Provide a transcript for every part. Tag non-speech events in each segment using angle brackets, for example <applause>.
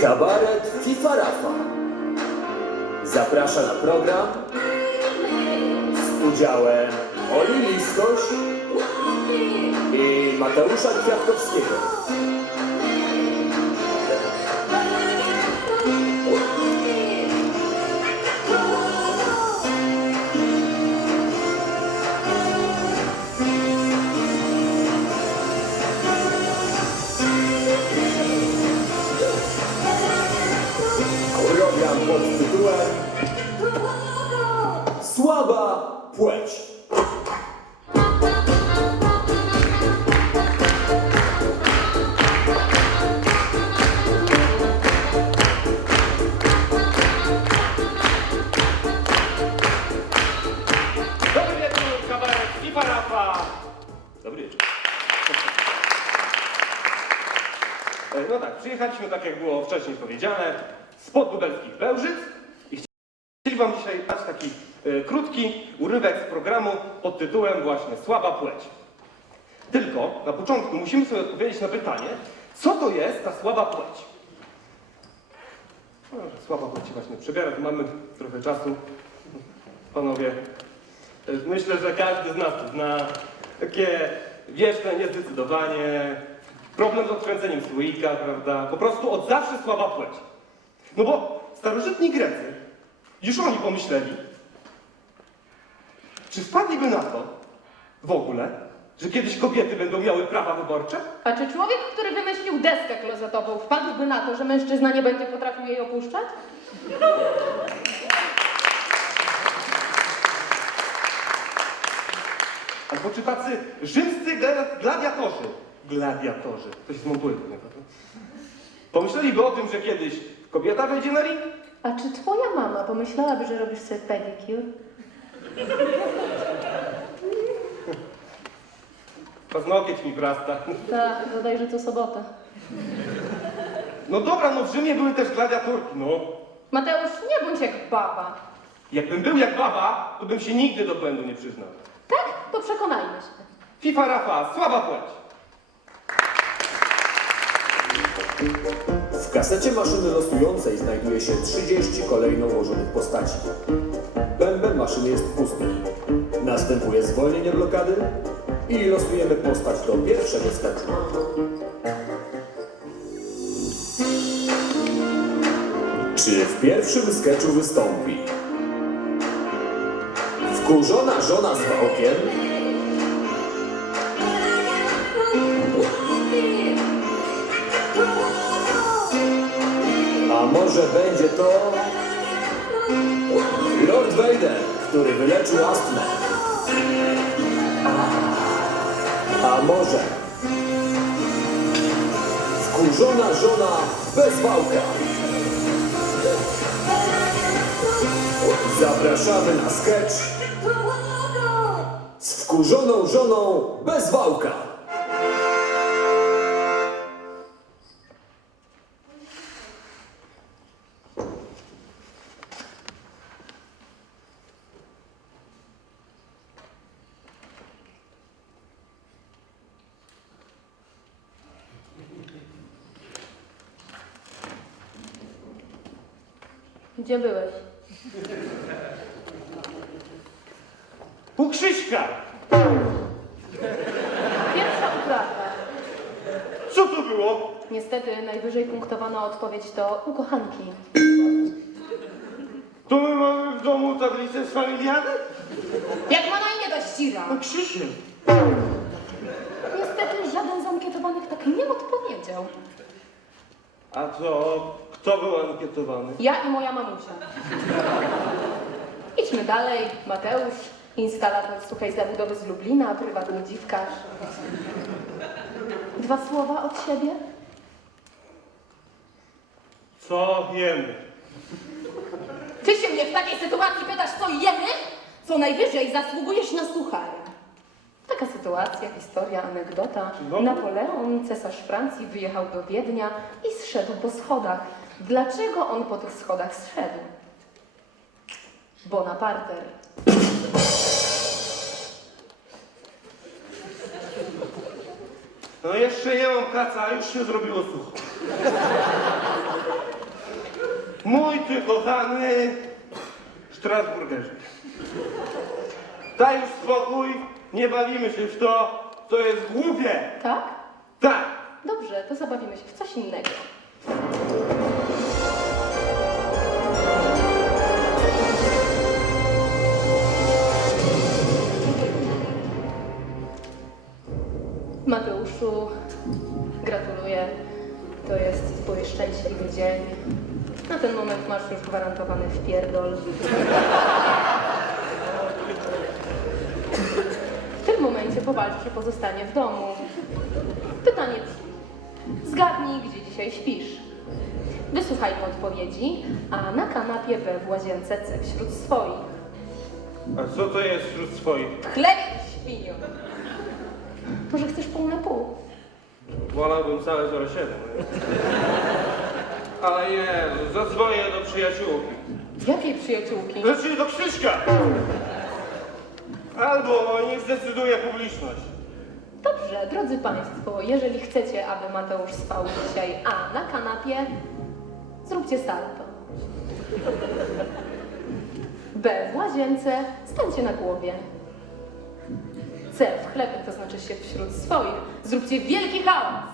Kabaret FIFA Rafa zaprasza na program z udziałem Oli Liskoś i Mateusza Kwiatkowskiego. Pod wam dzisiaj dać taki e, krótki urywek z programu pod tytułem właśnie Słaba płeć. Tylko na początku musimy sobie odpowiedzieć na pytanie, co to jest ta słaba płeć? No, słaba płeć właśnie przebiera, mamy trochę czasu. Panowie, e, myślę, że każdy z nas zna. Takie wieczne niezdecydowanie, problem z odkręceniem słoika, prawda? Po prostu od zawsze słaba płeć. No bo starożytni Grecy, już oni pomyśleli, czy wpadliby na to w ogóle, że kiedyś kobiety będą miały prawa wyborcze? A czy człowiek, który wymyślił deskę klozetową, wpadłby na to, że mężczyzna nie będzie potrafił jej opuszczać? Albo czy tacy rzymscy gla- gladiatorzy, gladiatorzy, ktoś nie prawda? Pomyśleliby o tym, że kiedyś kobieta wejdzie na ring? A czy twoja mama pomyślałaby, że robisz sobie pedicure? Paznokieć mi wrasta. Tak, dodaj, że to sobota. No dobra, no w Rzymie były też gladiatorki, no. Mateusz, nie bądź jak baba. Jakbym był jak baba, to bym się nigdy do błędu nie przyznał. Tak? To przekonajmy się. FIFA Rafa, słaba płeć. Kasecie maszyny losującej znajduje się 30 kolejno ułożonych postaci. Bęben maszyny jest pusty. Następuje zwolnienie blokady i losujemy postać do pierwszego sketchu. Czy w pierwszym sketchu wystąpi wkurzona żona z wałkiem, może będzie to Lord Vader, który wyleczył astmę? A może wkurzona żona bez wałka? Zapraszamy na sketch z wkurzoną żoną bez wałka. Gdzie byłeś? U Krzyśka! Pierwsza utrata. Co to było? Niestety najwyżej punktowana odpowiedź to u kochanki. To my mamy w domu tablicę z familiady? Jak ma na imię ta ścira? No Krzysiek. Niestety żaden z ankietowanych tak nie odpowiedział. A co, kto był ankietowany? Ja i moja mamusia. Idźmy dalej. Mateusz, instalator suchej zabudowy z Lublina, prywatny dziwkarz. Dwa słowa od siebie? Co jemy? Ty się mnie w takiej sytuacji pytasz, co jemy? Co najwyżej zasługujesz na suchary. Taka sytuacja, historia, anegdota. No. Napoleon, cesarz Francji, wyjechał do Wiednia i zszedł po schodach. Dlaczego on po tych schodach zszedł? Bonaparter. No jeszcze nie mam kaca, a już się zrobiło sucho. Mój ty kochany Strasburgerze. Daj już spokój, nie bawimy się w to, co jest głupie. Tak? Tak. Dobrze, to zabawimy się w coś innego. Mateuszu, gratuluję. To jest twój szczęśliwy dzień. Na ten moment masz już gwarantowany wpierdol. W tym momencie powalczysz o pozostanie w domu. Pytanie brzmi, zgadnij, gdzie dzisiaj śpisz. Wysłuchajmy odpowiedzi, a na kanapie we w łazience C wśród swoich. A co to jest wśród swoich? W chlebie, ty świnio! Może chcesz pół na pół? Wolałbym całe 07. Ale nie, zadzwonię do przyjaciółki. Jakiej przyjaciółki? Znaczy do Krzyśka. Albo niech zdecyduje publiczność. Dobrze, drodzy Państwo, jeżeli chcecie, aby Mateusz spał dzisiaj A na kanapie, zróbcie salto. B w łazience, stańcie na głowie. C w chlebie, to znaczy się wśród swoich, zróbcie wielki hałas.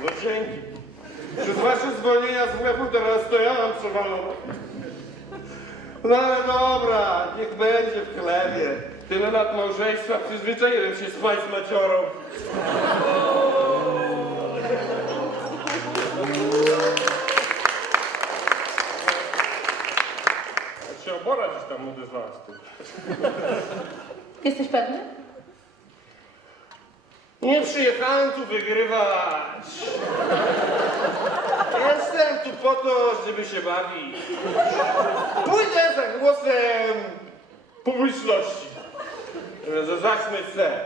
No dzięki. Przez wasze zwolnienia z WF-u teraz to ja mam przewalone. No ale dobra, niech będzie w chlebie. Tyle lat małżeństwa, przyzwyczaiłem się spać z maciorą. Obora gdzieś tam odezwała z tym. Jesteś pewny? Nie przyjechałem tu wygrywać. Jestem tu po to, żeby się bawić. Pójdę za głosem publiczności. Że zacznę C.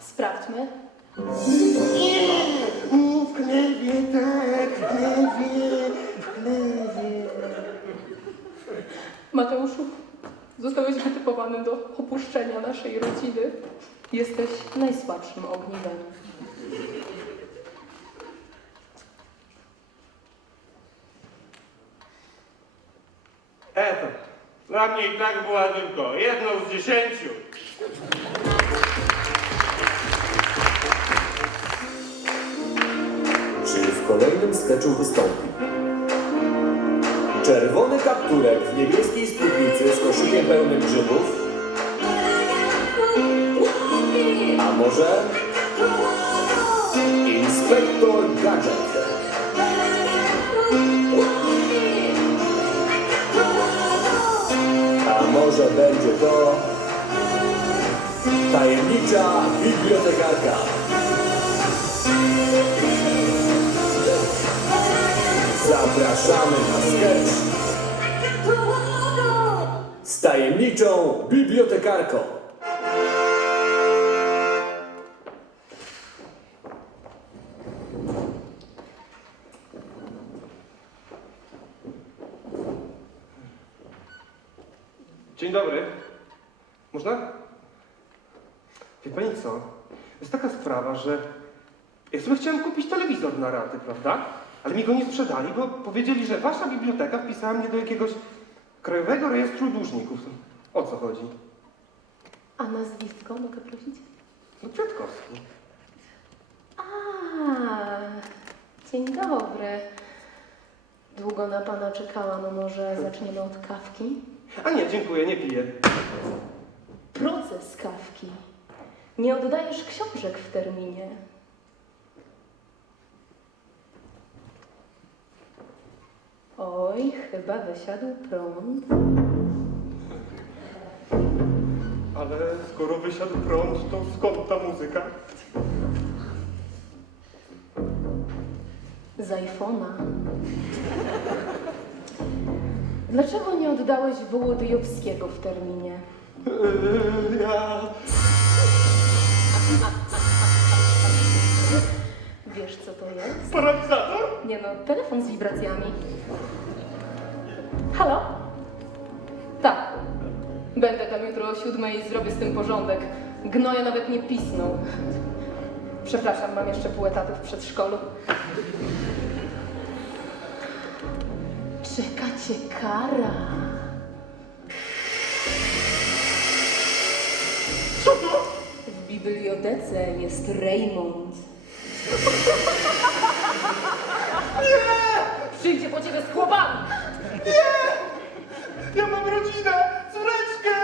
Sprawdźmy. W chlebie, tak, w chlebie, w chlebie. Mateuszu, zostałeś wytypowany do opuszczenia naszej rodziny. Jesteś najsłabszym ogniwem. Eto, dla mnie i tak była tylko jedną z dziesięciu. Czy w kolejnym sketchu wystąpi kapturek w niebieskiej spódnicy z koszykiem pełnym grzybów? A może inspektor Gadżet? A może będzie to tajemnicza bibliotekarka? Zapraszamy na sketch tajemniczą bibliotekarką. Dzień dobry. Można? Wie pani co? Jest taka sprawa, że ja sobie chciałem kupić telewizor na raty, prawda? Ale mi go nie sprzedali, bo powiedzieli, że wasza biblioteka wpisała mnie do jakiegoś krajowego rejestru dłużników. O co chodzi? A nazwisko mogę prosić? No Kwiatkowski. A, dzień dobry. Długo na pana czekałam, no może zaczniemy od kawki? A nie, dziękuję, nie piję. Proces kawki. Nie oddajesz książek w terminie. Oj, chyba wysiadł prąd. Ale skoro wysiadł prąd, to skąd ta muzyka? Z iPhone'a. Dlaczego nie oddałeś Wołodyjowskiego w terminie? Ja... to jest? Paralizator? Nie no, telefon z wibracjami. Halo? Tak. Będę tam jutro o siódmej i zrobię z tym porządek. Gnoja nawet nie pisnął. Przepraszam, mam jeszcze pół etatu w przedszkolu. Czeka cię kara. Co to? W bibliotece jest Raymond. Przyjdzie po ciebie z chłopami. Ja mam rodzinę, córeczkę!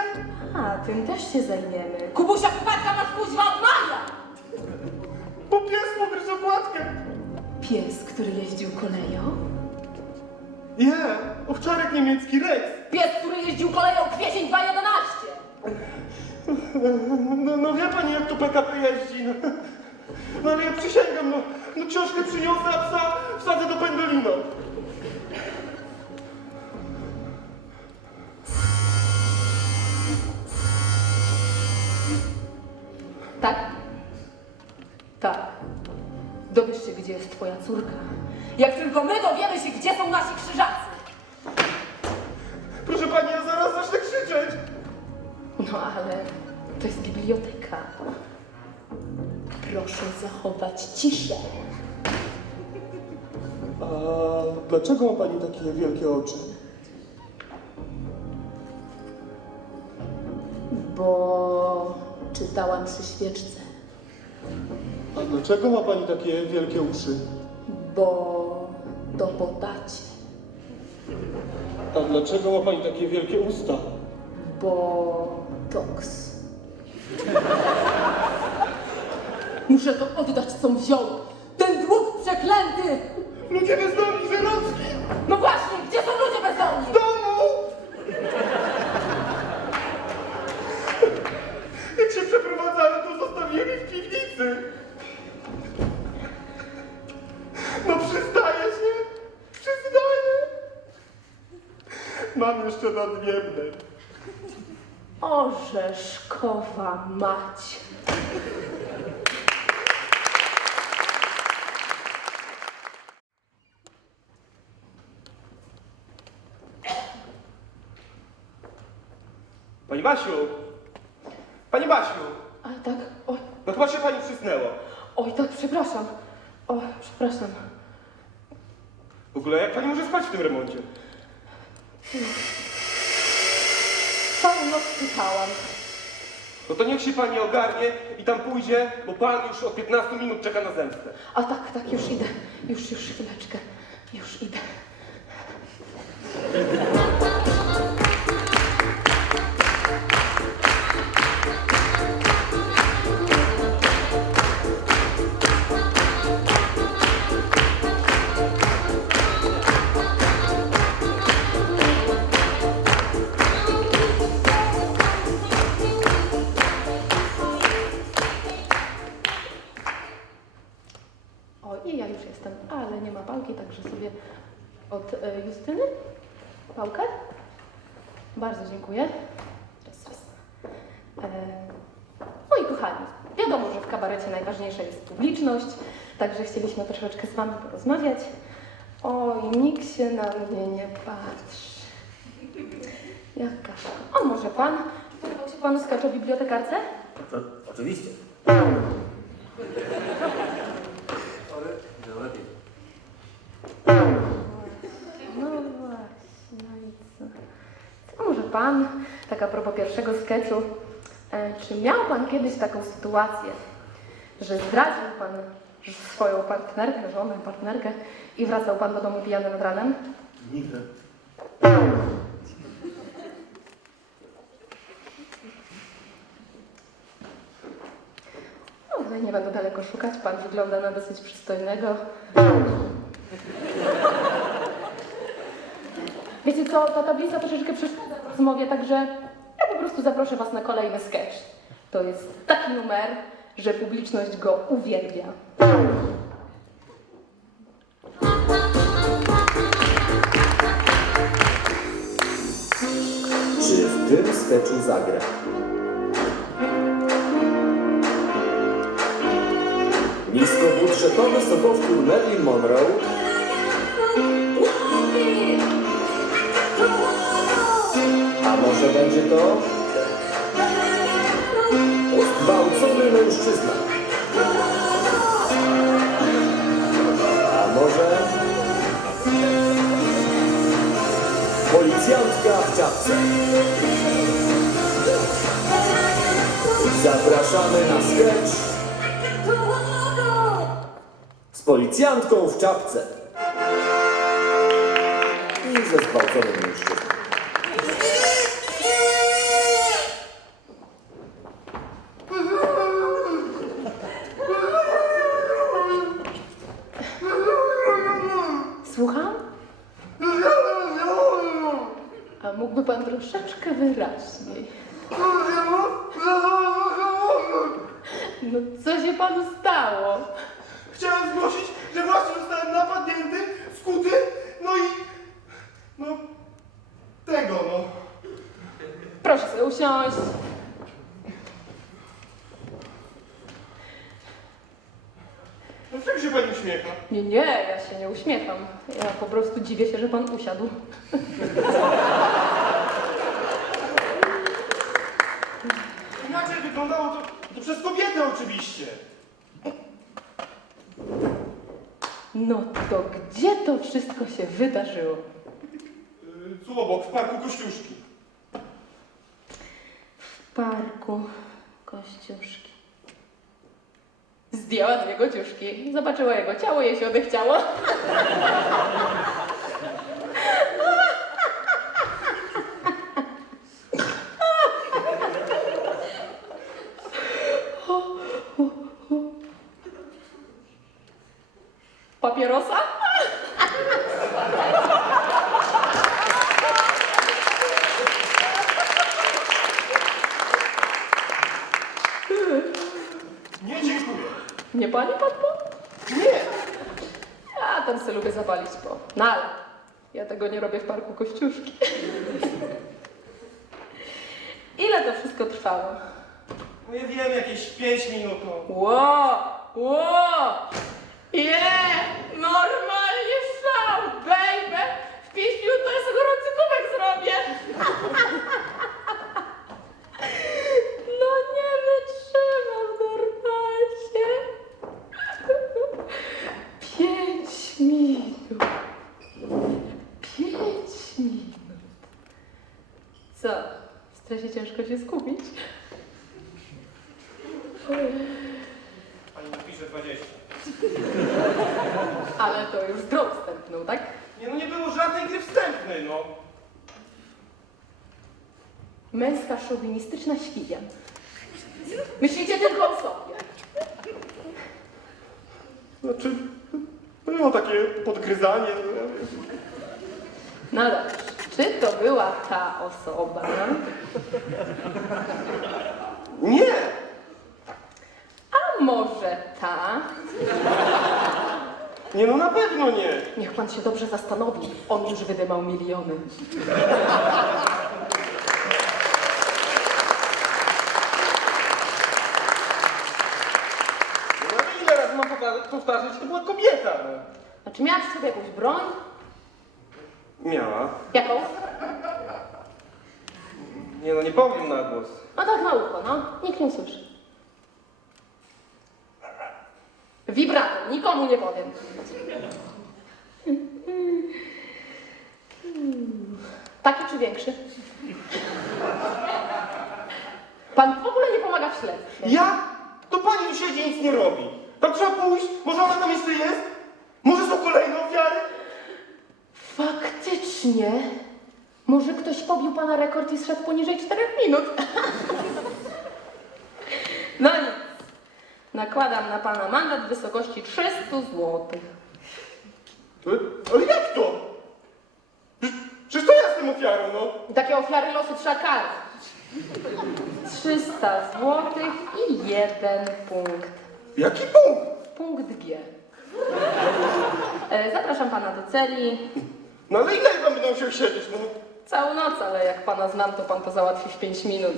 A, tym też się zajmiemy. Kubusia Kupatka masz kuźwa od Maja! Bo pies pogryzł okładkę! Pies, który jeździł koleją? Nie, owczarek niemiecki Rex! Pies, który jeździł koleją kwiecień 211! No, no wie pani jak to PKP jeździ, no. Ale ja przysięgam, no, no książkę przyniosę, a psa wsadzę do pendolino. Tak? Tak. Dowiesz się, gdzie jest twoja córka. Jak tylko my dowiemy się, gdzie są nasi krzyżacy. Proszę pani, ja zaraz zacznę krzyczeć. No ale to jest biblioteka. Proszę zachować ciszę. A dlaczego ma pani takie wielkie oczy? Bo czytałam przy świeczce. A dlaczego ma pani takie wielkie uszy? Bo to po tacie. A dlaczego ma pani takie wielkie usta? Bo toks. <laughs> Muszę to oddać, co wziął. Ten dług przeklęty! Ludzie bezdomni, żelazki! No właśnie, gdzie są ludzie bezdomni? W domu! Jak się przeprowadzałem, to zostawiłem ich w piwnicy. No przyznaję się, przyznaję. Mam jeszcze nadmierne. Orzeszkowa mać. Pani Basiu! Pani Basiu! A tak, oj, No chyba się pani przysnęło. oj, tak, przepraszam. O, przepraszam. W ogóle jak pani może spać w tym remoncie? Całą noc czytałam. No to niech się pani ogarnie i tam pójdzie, bo pan już od 15 minut czeka na zemstę. A tak, tak, już idę. Już, już, chwileczkę. Już idę. Wami porozmawiać. Oj, nikt się na mnie nie patrzy. Jaka? O, może Pan? Podobał się Panu skacz o bibliotekarce? To, oczywiście. No lepiej. No właśnie, no i co? Co może pan, tak a propos pierwszego sketchu, e, czy miał pan kiedyś taką sytuację, że zdradził pan swoją partnerkę, żonę, partnerkę i wracał pan do domu pijany nad ranem? Nigdy. No, ale nie będę daleko szukać, pan wygląda na dosyć przystojnego. Wiecie co, ta tablica troszeczkę przeszkadza w rozmowie, także ja po prostu zaproszę was na kolejny sketch. To jest taki numer, że publiczność go uwielbia. Czy w tym sketchu zagra? Niskobudżetowy sobowtór Marilyn Monroe A może będzie to Zgwałcony mężczyzna. Policjantka w czapce. Zapraszamy na sketch z policjantką w czapce i ze zgwałconym mężczyzną. Słucham? A mógłby pan troszeczkę wyraźniej? No co się panu stało? Chciałem zgłosić, że właśnie zostałem napadnięty, skuty, no i... No... Tego, no. Proszę sobie usiąść. Dlaczego się pani uśmiecha? Nie, nie, ja się nie uśmiecham. Ja po prostu dziwię się, że pan usiadł. <laughs> Inaczej wyglądało to, to przez kobietę oczywiście. No to gdzie to wszystko się wydarzyło? Yy, tu obok, w parku Kościuszki. W parku Kościuszki. Zdjęła dwie gociuszki. Zobaczyła jego ciało, jej się odechciało. <laughs> Papierosa? Nie, dziękuję. Nie pani pan po? Nie. Ja tam sobie lubię zapalić po. No ale ja tego nie robię w parku Kościuszki. <laughs> Ile to wszystko trwało? Ja wiem, jakieś 5 minut, no. Ło! Ło! Je! Normalnie szał, baby! W pięć minut to ja sobie gorący kubek zrobię! No nie wytrzymam normalnie! Pięć minut! Pięć minut! Co? W stresie ciężko się skupić? Pani napisze 20. <laughs> Ale to już drog wstępną, tak? Nie, no nie było żadnej gry wstępnej, no. Męska szowinistyczna świnia. Myślicie tylko o sobie. Znaczy, było takie podgryzanie. No dobrze. Czy to była ta osoba? Nie! A może ta? Nie, no na pewno nie. Niech pan się dobrze zastanowi. On już wydymał miliony. No ale ile razy mam powtarzać, to była kobieta, no. Znaczy miała przy sobie jakąś broń? Miała. Jaką? Nie no, nie powiem na głos. No tak na ucho, no. Nikt nie słyszy. Wibrator. Nikomu nie powiem. Taki czy większy? Pan w ogóle nie pomaga w śledztwie. Ja? To pani tu siedzi nic nie robi. Tam trzeba pójść, może ona tam jeszcze jest? Może są kolejne ofiary? Faktycznie. Może ktoś pobił pana rekord i zszedł poniżej 4 minut. <laughs> No nic. Nakładam na pana mandat w wysokości 300 zł. Ale, jak to? Przecież- Przecież to ja jestem ofiarą, no. I takie ofiary losu trzeba karać. 300 zł i jeden punkt. Jaki punkt? Punkt G. E, Zapraszam pana do celi. No ale ile tam będą się siedzieć, no? Całą noc, ale jak pana znam, to pan to załatwi w 5 minut.